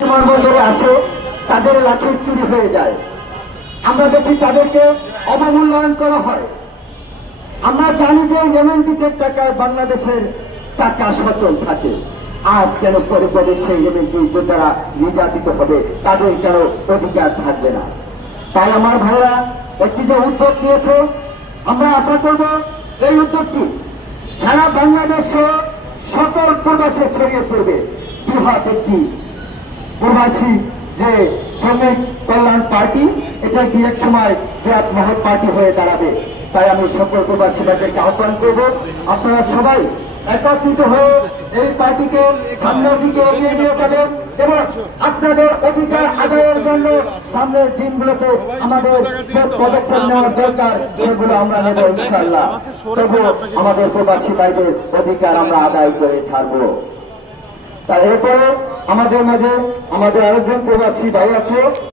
বিমানবন্দরে আসে তাদের লাঠি চুরি হয়ে যায়। আমরা দেখি তাদেরকে অবমূল্যায়ন করা হয়। আমরা জানি যে রেমিটেন্সের টাকায় বাংলাদেশের চাকা সচল থাকে। আজ কেন পরে পরে সেই রেমিটেন্স যোদ্ধারা নির্যাতিত হবে, তাদের কেন অধিকার থাকবে না? তাই আমার ভাইরা একটি যে উদ্যোগ নিয়েছে, আমরা আশা করব এই উদ্যোগটি সারা বাংলাদেশে সকল প্রবাসে ছড়িয়ে পড়বে। বৃহৎ একটি প্রবাসী যে শ্রমিক কল্যাণ পার্টি, এটা কি এক সময় বিরাট মহৎ পার্টি হয়ে দাঁড়াবে। তাই আমি সকল প্রবাসী ভাইদেরকে আহ্বান করব, আপনারা সবাই একত্রিত হয়ে এই পার্টিকে সামনের দিকে এগিয়ে নিয়ে যাবেন এবং আপনাদের অধিকার আদায়ের জন্য সামনের দিনগুলোতে আমাদের যে পদক্ষেপ নেওয়ার দরকার সেগুলো আমরা নেব ইনশাআল্লাহ। তবুও আমাদের প্রবাসী ভাইদের অধিকার আমরা আদায় করে ছাড়ব। তার এরপরে আমাদের মাঝে আমাদের আরেকজন প্রবাসী ভাই আছে।